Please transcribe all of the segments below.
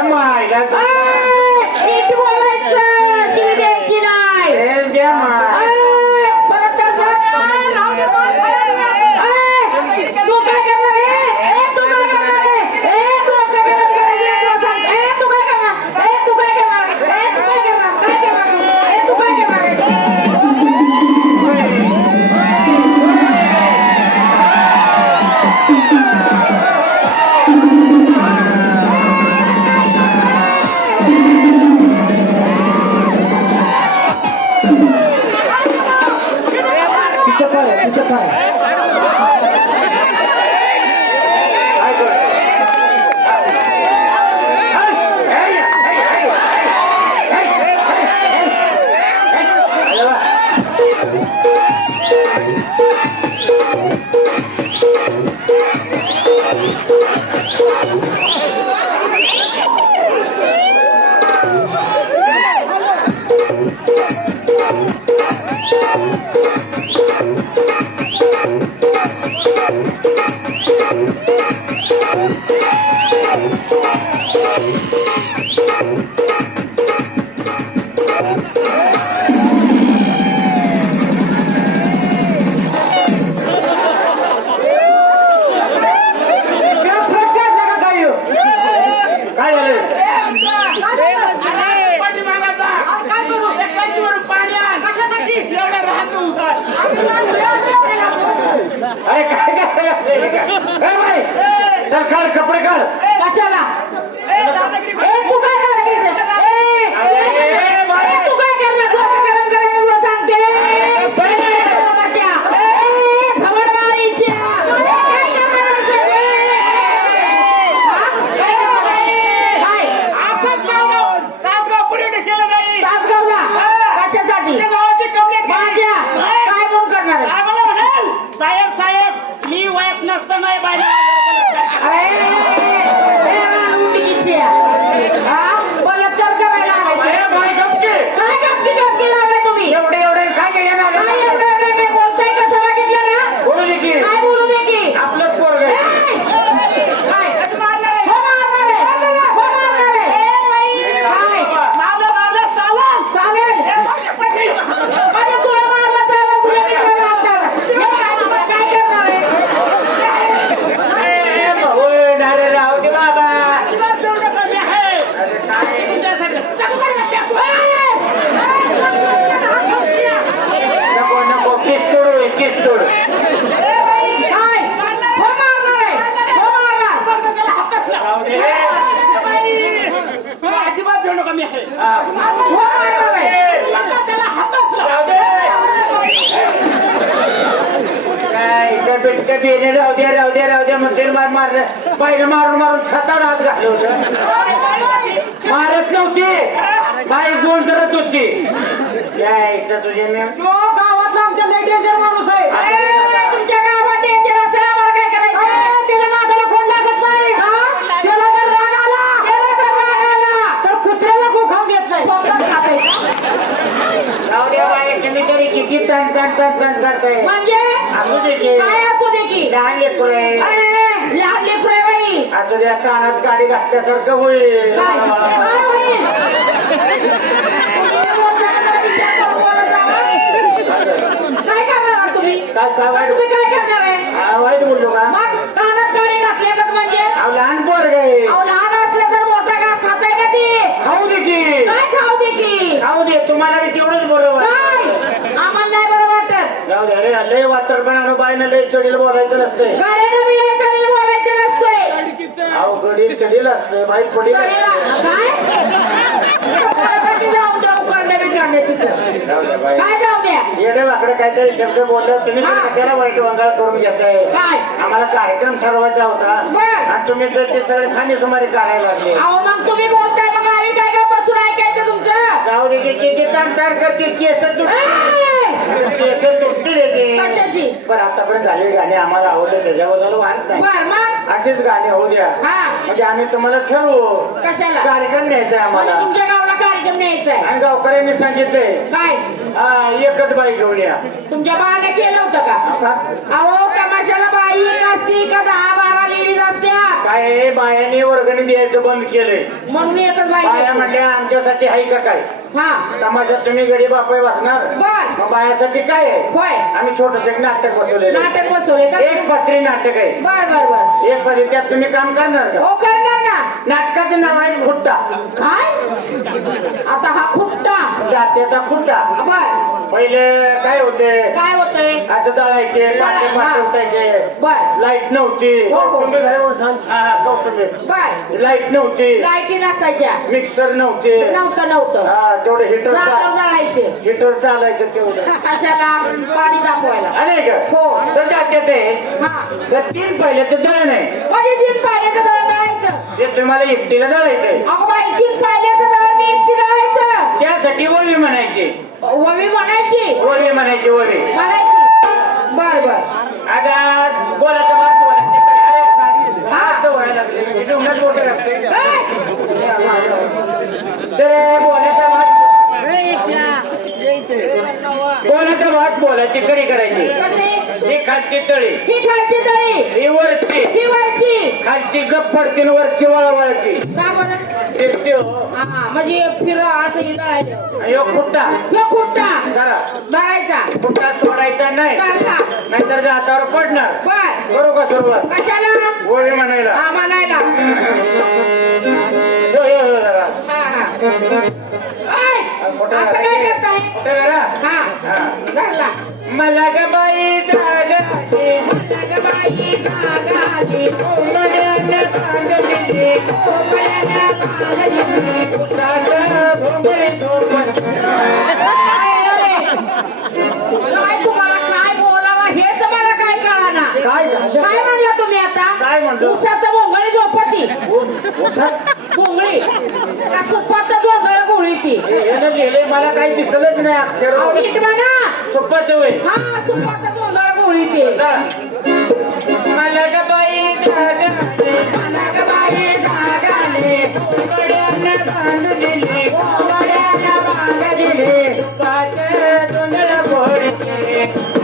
त्या मायला बोलायचं शिवी द्यायची नाही काढ कपडे काढ. कशाला ए, तू काय करणार इकडे? ए, ए, ए, तू काय करणार? डोकं गरम करायला तुला सांगते. ए, डोकाच्या. ए, खबरदारीच्या. ए, काय करणार असं? ए, हा? काय करणार? काय? तासगावला? कशासाठी माझ्या काय म्हणून करणार आहे? साहेब साहेब मी वयात नसताना बाई अरे ए, रानमुंडीची आहे. हा? बलात्कार करायला आलाय ए बाई गपके काय गप्पी गप्पी लावलाय तुम्ही एवढे एवढे काय केले ना काय एवढं एवढं काय बोलताय कसं बघितलं ना बोलू दे की काय बोलू दे की आपलं पोरग ए! काय? हो मारणार आहे. हो मारणार आहे. काय? माझं माझं चालन चालेल. म्हणजे तुला मारलं चालेल, तुला तिकडे लावणार. हे काय तुला काय करणार आहे? राहू दे बाबा अजिबात तेवढं कमी आहे तुमच्यासाठी. चाकू काढ ना, चाकू. नको नको किस तोडू किस तोड काय? हो मारणार आहे. हो मारणार. त्याला हातच लाव. बाई, अजिबात तेवढं कमी आहे हो मारणार आहे. त्याला हातच लाव. काय इथं बिटकं बिने राहू द्या राहू द्या राहू द्या म्हणते मार मार बाईनं मारून मारून छतावर हात घातलं होतं. मारत नव्हती. बाई गोल करत होती. तुझे तो गावातला आमच्या डेंजर माणूस आहे ए, तुमच्या गावात डेंजर असेल आम्हाला काय करायचं त्याला नादाला कोण लागत नाही हा? त्याला जर राग आला त्याला जर राग आला तर कुत्र्याला गो खाऊन घेत नाही स्वतः खाते राहू द्या बाई तुम्ही तरी किती तण तण तण तण करताय म्हणजे असू दे की काय असू दे की लहान लेकरू आहे ए, लहान लेकरू आहे बाई असू द्या कानात गाडी घातल्यासारखं होईल. काय? काय होईल? तुम्ही बोलताना जरा विचार करून बोलत जावा. काय करणार आहात तुम्ही? काय काय वाईट तुम्ही काय करणार आहे? हा, वाईट बोललो का? मग कानात गाडी घातली का म्हणजे? अहो लहान पोरग आहे. अहो लहान असलं तर मोठा घास खाताय का ती? खाऊ दे की. काय खाऊ दे की? खाऊ दे तुम्हाला बी तेवढंच बरोबर काय? आम्हाला नाही बरं वाटत. जाऊ दे रे लय वातरपणानं बाईनं लय चढील बोलायचं बी अहो जाऊ द्या बाई. येडे वाकडे काहीतरी शब्द बोलल्यावर तुम्ही. कशाला वाईट वंगाळ करून घेताय. काय? आम्हाला कार्यक्रम ठरवायचा होता. बर. आणि तुम्ही ते सगळे खाणे सुमारी काढायला लागले जाऊ दे ताण ताण करते केस तुट ए! केस तुटतील येते कशाची? पण आतापर्यंत झालेली गाणी आम्हाला आवडले त्याच्याबद्दल वाहत नाही. बर मग असेच गाणे होऊ द्या. हा. म्हणजे आम्ही तुम्हाला ठरवू. कशाला? कार्यक्रम न्यायचा आहे म्हणजे आम्हाला तुमच्या गावाला कार्यक्रम न्यायचा आहे. आणि गावकऱ्यांनी सांगितलंय. काय? हा, एकच बाई घेऊन या. तुमच्या बाळाने केलं होतं का? अहो तमाशाला बाई कासी का दहा काय आहे, बायाने वर्गणी द्यायचं बंद केलंय? म्हणून एकच बाया घेतली. म्हणल्या आमच्यासाठी आहे का काय? हा. तमाशात तुम्ही गडी बापाय बर. मग बायासाठी काय आहे? होय. आम्ही छोटस एक नाटक बसवलेलं आहे. नाटक बसवले का? एक पत्री नाटक आहे. बर बर बर. एक पत्री त्यात तुम्ही काम करणार का? हो करणार ना. नाटकाचं नाव आहे खुट्टा. काय? आता हा खुट्टा. जात्याचा खुट्टा. बर. पहिले काय होते? काय होतंय असं दळायचे पाटे. पाटे उठायचे बर. लाइट नव्हती. हो, हो. सांग. हा, कौटुंबिक. बर. लाइट नव्हती. लाईटी नसायच्या. मिक्सर नव्हते. नव्हतं नव्हतं. हा तेवढं हिटर जाळायचे हिटर चालायचं तेवढं. कशाला? पाणी तापवायला. अनेक हो. तर जात्यात आहे हा तर तीन पहिले तर दळण आहे म्हणजे तीन पाहिल्याचं दळण दळायचं ते तुम्हाला एकटीला दळायचंय. अगं बाई तीन पाहिल्याचं दळण मी एकटी दळायचं. त्यासाठी ओवी म्हणायची. ववी म्हणायची? ओवी म्हणायची ओवी. म्हणायची. बर बर. आता बोलायचं बात बोलायचे भात बोलायचा कडी करायची. ही खालची तळी. ही खालची तळी. ही वरची. ही वरची. खालची गप पडती आणि वरची वळवळची का बरं? फिरते हो हा म्हणजे फिर असं हे दळायचं ह्यो खुट्टा. खुट्टा. करा दळायचा खुट्टा सोडायचा नाही. काढला नाहीतर जातावर पडणार. बर करू का सुरुवात. कशाला? ओवी म्हणायला. हा म्हणायला. जरा. हा हा. असं काय करताय मोठं करा. हा. धरला मला ग बाई जागाली मला ग बाई जाग आली मड्यानं बांधलेली कोंबड्यानं बांधली. उसाचं भोंगळे झोपण. काय रे? काय तुम्हाला काय बोलावा हेच मला काय कळाना काय झालं? काय म्हणला तुम्ही आता काय म्हणलो? उसाचं भोंगळी झोपती उसात भोंगळी का सुपाचं यानं गेले मला काही दिसलंच नाही अक्षर. सोपच होय. हा सुपाचं गोळी ती. मला ग बाई मला ग बाई.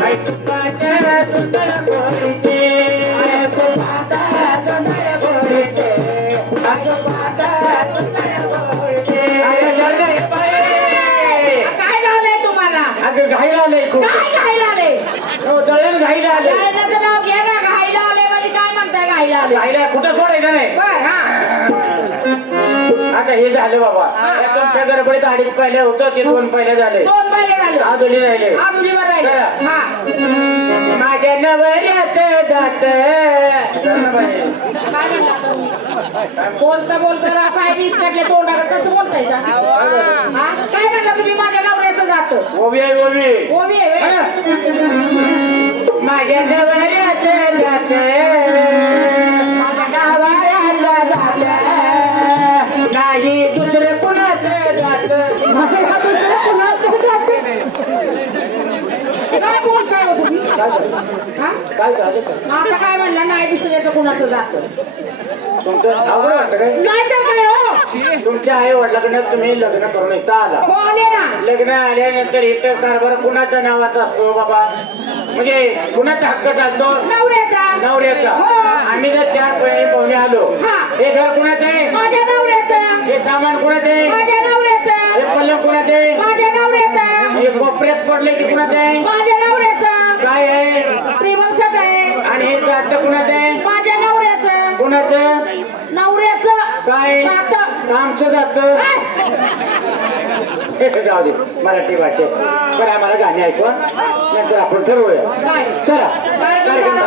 आई तुपाचं धुंदळ कुठं सोडायचं नाही. हा. आता हे झालं बाबा. तुमच्या गडबडीत अडीच पहिले होतं ते दोन पहिले झाले. दोन पहिले झाले. आधुली राहिले. आधुलीवर राहिले. हा. माझ्या नवऱ्याचं जात? बोलता बोलता रा- पाय वीस काढले तोंडाला कसं बोलतायचा काय म्हणला तुम्ही? माझ्या नवऱ्याचं जात. ओवी आहे ओवी. ओवी आहे? माझ्या नवऱ्याचं हो हा? आता काय म्हणला? नाही दुसऱ्याचं कुणाचं जात तुमचं आवड वाटतं काय? नाही तर काय हो? तुमच्या आई वडिलाकडनं तुम्ही लग्न करून इथं आला. हो आले ना. लग्न आल्यानंतर इथं कारभार कुणाच्या नावाचा असतो बाबा? म्हणजे कुणाचा हक्क चालतो? नवऱ्याचा. नवऱ्याचा. हो. आम्ही जर चार पहिने पाहुणे आलो हा. हे घर कुणाचं आहे? माझ्या नवऱ्याचं. हे सामान कुणाचं आहे? माझ्या हे नवऱ्याचं पलंग कुणाचं आहे? माझ्या नवऱ्याचं. हे कोपऱ्यात पडले की कुणाचं आहे? माझ्या काय आहे? आहे? आणि हे जात कुणाचं आहे? माझ्या नवऱ्याचं. कुणाचं? नवऱ्याचं. काय? जातं. आमचं जात. जाऊ दे मराठी भाषेत बरं आम्हाला गाणी ऐकवा नंतर आपण ठरवूया. चला. कार्यक्रम